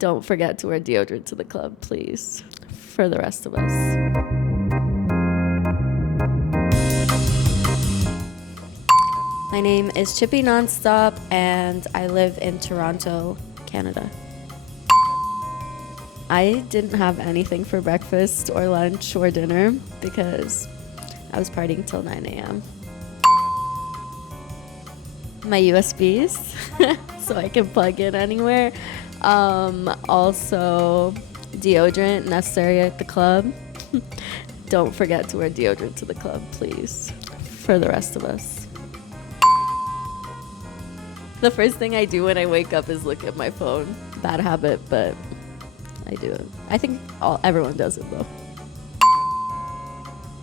Don't forget to wear deodorant to the club, please, for the rest of us. My name is Chippy Nonstop, and I live in Toronto, Canada. I didn't have anything for breakfast or lunch or dinner because I was partying till 9 a.m. My USBs, so I can plug in anywhere. Also, deodorant necessary at the club. Don't forget to wear deodorant to the club, please, for the rest of us. The first thing I do when I wake up is look at my phone. Bad habit, but I do it. I think everyone does it though.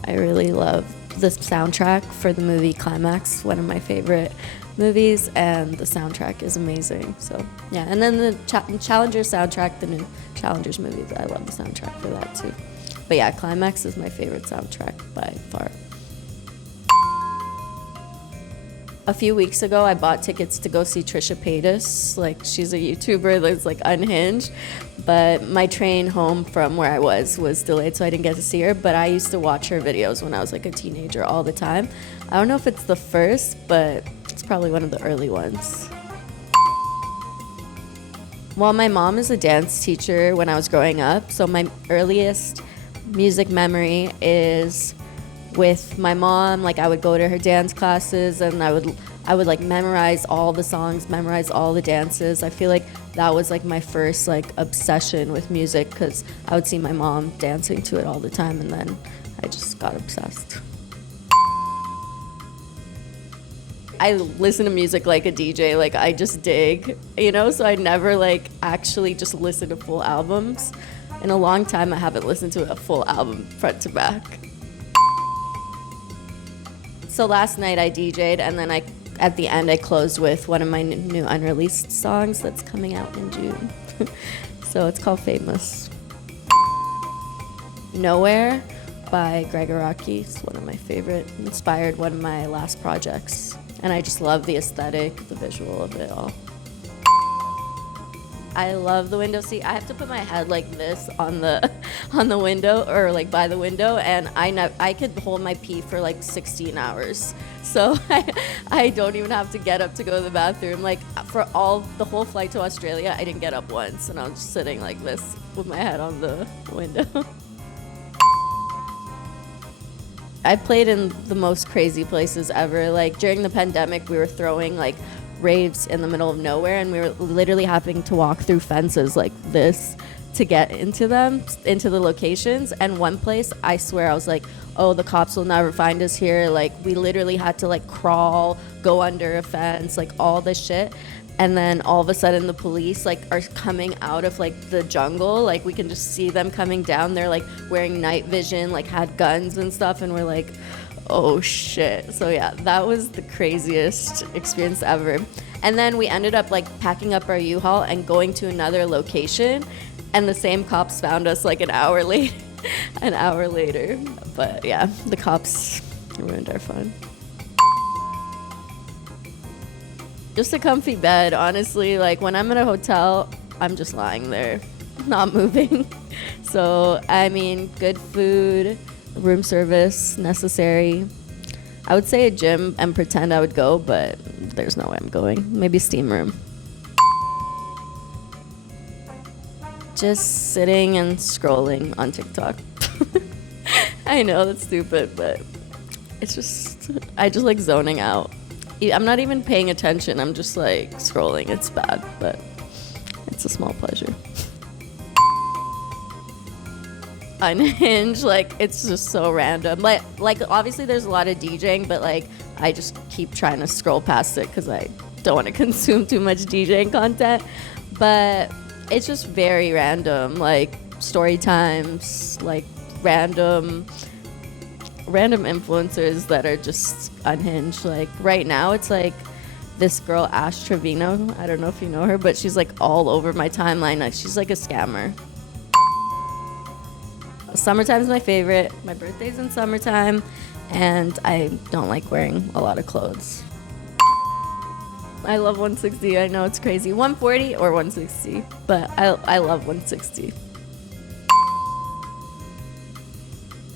I really love the soundtrack for the movie Climax, one of my favorite movies, and the soundtrack is amazing. So yeah, and then the Challengers soundtrack, the new Challengers movies, I love the soundtrack for that too. But yeah, Climax is my favorite soundtrack by far. A few weeks ago, I bought tickets to go see Trisha Paytas. Like, she's a YouTuber that's like unhinged, but my train home from where I was delayed, so I didn't get to see her. But I used to watch her videos when I was like a teenager all the time. I don't know if it's the first, but it's probably one of the early ones. Well, my mom is a dance teacher when I was growing up, so my earliest music memory is with my mom. Like, I would go to her dance classes and I would like memorize all the songs, memorize all the dances. I feel like that was like my first like obsession with music, because I would see my mom dancing to it all the time, and then I just got obsessed. I listen to music like a DJ, like I just dig, so I never like actually just listen to full albums. In a long time, I haven't listened to a full album front to back. So last night I DJ'd, and then at the end I closed with one of my new Unreleased songs that's coming out in June. So it's called Famous. Nowhere by Gregoraki. It's one of my favorite, inspired one of my last projects. And I just love the aesthetic, the visual of it all. I love the window seat. I have to put my head like this on the window, or like by the window, and I could hold my pee for like 16 hours. So I don't even have to get up to go to the bathroom. Like for the whole flight to Australia, I didn't get up once, and I was just sitting like this with my head on the window. I played in the most crazy places ever. Like during the pandemic, we were throwing like raves in the middle of nowhere, and we were literally having to walk through fences like this to get into the locations. And one place, I swear, I was like, oh, the cops will never find us here. Like we literally had to like crawl, go under a fence, like all this shit. And then all of a sudden the police like are coming out of like the jungle. Like we can just see them coming down. They're like wearing night vision, like had guns and stuff, and we're like, oh shit. So yeah, that was the craziest experience ever. And then we ended up like packing up our U-Haul and going to another location, and the same cops found us like an hour later. But yeah, the cops ruined our fun. Just a comfy bed, honestly. Like when I'm in a hotel, I'm just lying there, not moving. So I mean, good food, room service necessary. I would say a gym and pretend I would go, but there's no way I'm going. Maybe steam room. Just sitting and scrolling on TikTok. I know that's stupid, but it's just, I just like zoning out. I'm not even paying attention. I'm just like scrolling. It's bad, but it's a small pleasure. Unhinged, like it's just so random. Like obviously there's a lot of DJing, but like I just keep trying to scroll past it because I don't want to consume too much DJing content. But it's just very random, like story times, like random influencers that are just unhinged. Like right now it's like this girl Ash Trevino, I don't know if you know her, but she's like all over my timeline. Like she's like a scammer. Summertime's my favorite. My birthday's in summertime, and I don't like wearing a lot of clothes. I love 160. I know it's crazy. 140 or 160, but I love 160.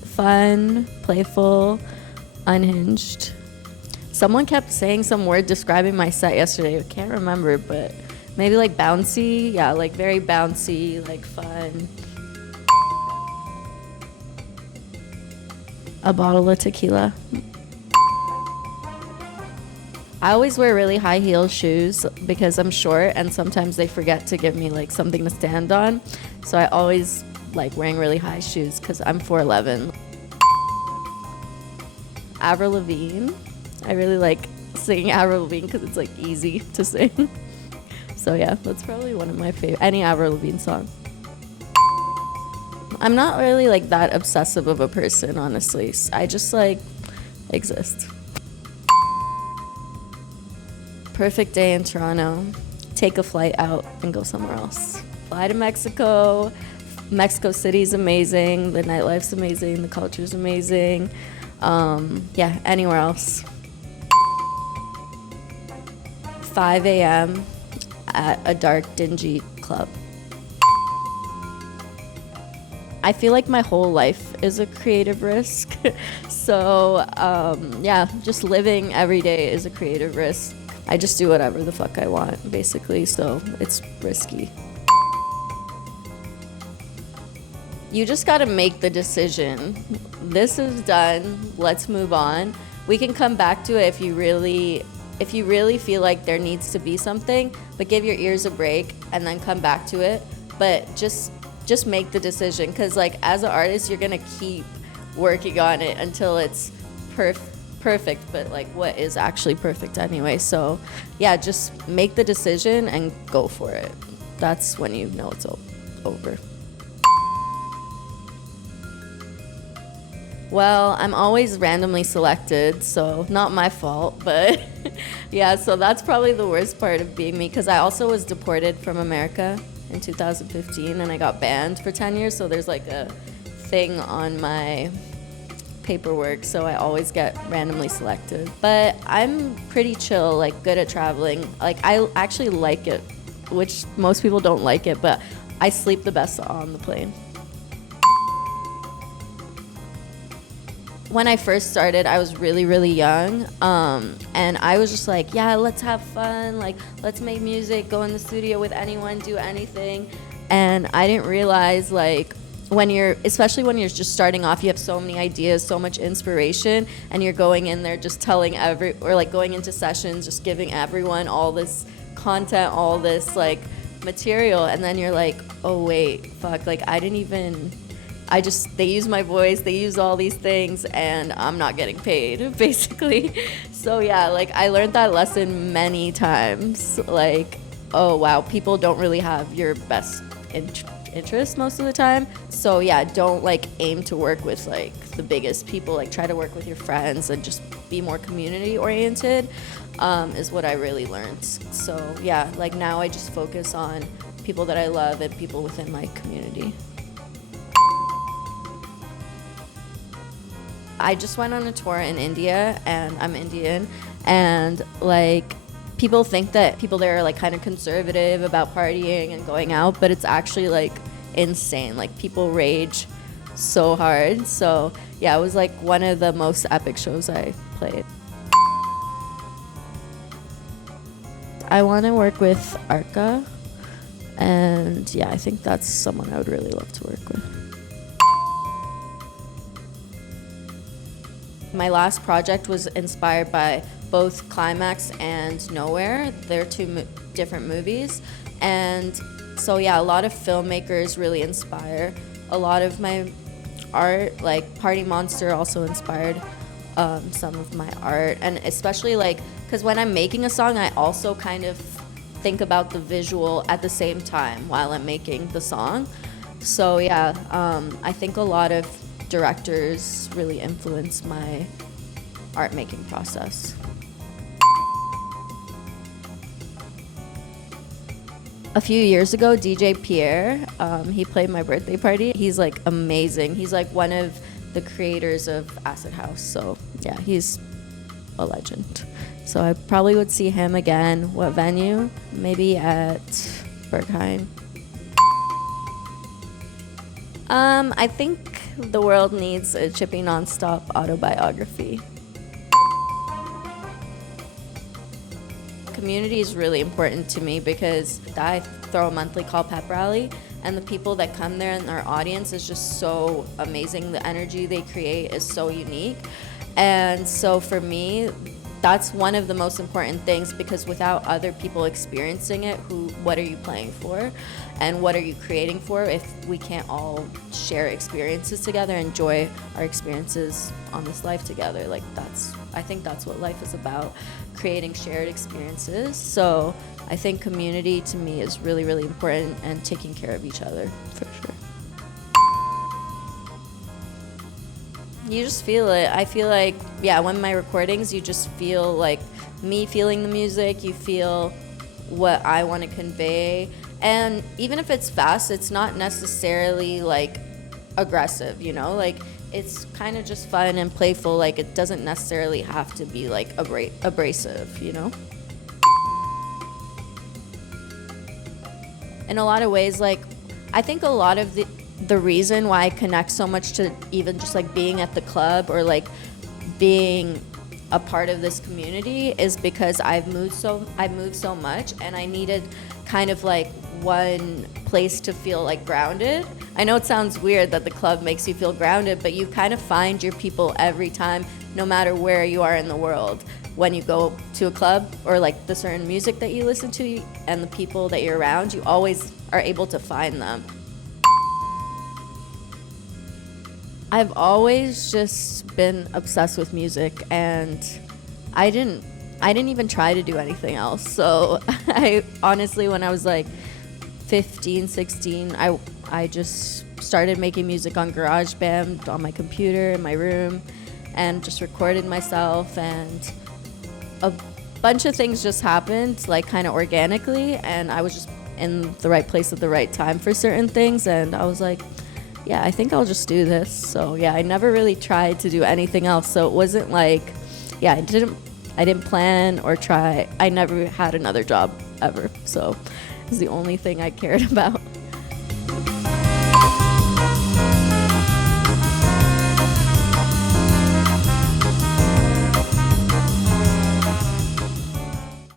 Fun, playful, unhinged. Someone kept saying some word describing my set yesterday. I can't remember, but maybe like bouncy. Yeah, like very bouncy, like fun. A bottle of tequila. I always wear really high heel shoes because I'm short and sometimes they forget to give me like something to stand on. So I always like wearing really high shoes because I'm 4'11". Avril Lavigne. I really like singing Avril Lavigne because it's like easy to sing. So yeah, that's probably one of my favorite, any Avril Lavigne song. I'm not really like that obsessive of a person, honestly. I just like exist. Perfect day in Toronto. Take a flight out and go somewhere else. Fly to Mexico. Mexico City's amazing. The nightlife's amazing. The culture's amazing. Yeah, anywhere else. 5 a.m. at a dark, dingy club. I feel like my whole life is a creative risk. So, yeah, just living every day is a creative risk. I just do whatever the fuck I want, basically, so it's risky. You just gotta make the decision. This is done, let's move on. We can come back to it if you really feel like there needs to be something, but give your ears a break and then come back to it. But just make the decision, because like as an artist, you're gonna keep working on it until it's perfect, but like what is actually perfect anyway? So yeah, just make the decision and go for it. That's when you know it's over. Well, I'm always randomly selected, so not my fault, but yeah, so that's probably the worst part of being me, because I also was deported from America in 2015 and I got banned for 10 years, so there's like a thing on my paperwork, so I always get randomly selected. But I'm pretty chill, like good at traveling. Like I actually like it, which most people don't like it, but I sleep the best on the plane. When I first started, I was really, really young, and I was just like, yeah, let's have fun, like, let's make music, go in the studio with anyone, do anything. And I didn't realize, like, especially when you're just starting off, you have so many ideas, so much inspiration, and you're going in there just telling or like going into sessions, just giving everyone all this content, all this, like, material, and then you're like, oh, wait, fuck, like, they use my voice, they use all these things, and I'm not getting paid, basically. So yeah, like I learned that lesson many times. Like, oh wow, people don't really have your best interest most of the time. So yeah, don't like aim to work with like the biggest people. Like try to work with your friends and just be more community oriented, is what I really learned. So yeah, like now I just focus on people that I love and people within my community. I just went on a tour in India, and I'm Indian, and like people think that people there are like kind of conservative about partying and going out, but it's actually like insane. Like people rage so hard. So yeah, it was like one of the most epic shows I played. I want to work with Arca, and yeah, I think that's someone I would really love to work with. My last project was inspired by both Climax and Nowhere. They're two different movies. And so yeah, a lot of filmmakers really inspire a lot of my art. Like Party Monster also inspired some of my art. And especially like, because when I'm making a song, I also kind of think about the visual at the same time while I'm making the song. So yeah, I think a lot of directors really influence my art making process. A few years ago, DJ Pierre, he played my birthday party. He's like amazing. He's like one of the creators of Acid House. So yeah, he's a legend. So I probably would see him again. What venue? Maybe at Berghain. I think the world needs a Chippy Nonstop autobiography. Community is really important to me because I throw a monthly call pep rally, and the people that come there and our audience is just so amazing. The energy they create is so unique. And so for me, that's one of the most important things, because without other people experiencing it, what are you playing for? And what are you creating for if we can't all share experiences together, enjoy our experiences on this life together? Like I think that's what life is about, creating shared experiences. So I think community to me is really, really important, and taking care of each other, for sure. You just feel it. I feel like, when my recordings, you just feel like me feeling the music, you feel what I want to convey. And even if it's fast, it's not necessarily like aggressive, like it's kind of just fun and playful. Like it doesn't necessarily have to be like abrasive, In a lot of ways, like I think a lot of the reason why I connect so much to even just like being at the club or like being a part of this community is because I've moved so much, and I needed kind of like one place to feel like grounded. I know it sounds weird that the club makes you feel grounded, but you kind of find your people every time, no matter where you are in the world. When you go to a club or like the certain music that you listen to and the people that you're around, you always are able to find them. I've always just been obsessed with music, and I didn't even try to do anything else. So I honestly, when I was like 15, 16, I just started making music on GarageBand on my computer in my room, and just recorded myself, and a bunch of things just happened like kind of organically, and I was just in the right place at the right time for certain things, and I was like, I think I'll just do this. So I never really tried to do anything else. So it wasn't like, I didn't plan or try. I never had another job ever. So it was the only thing I cared about.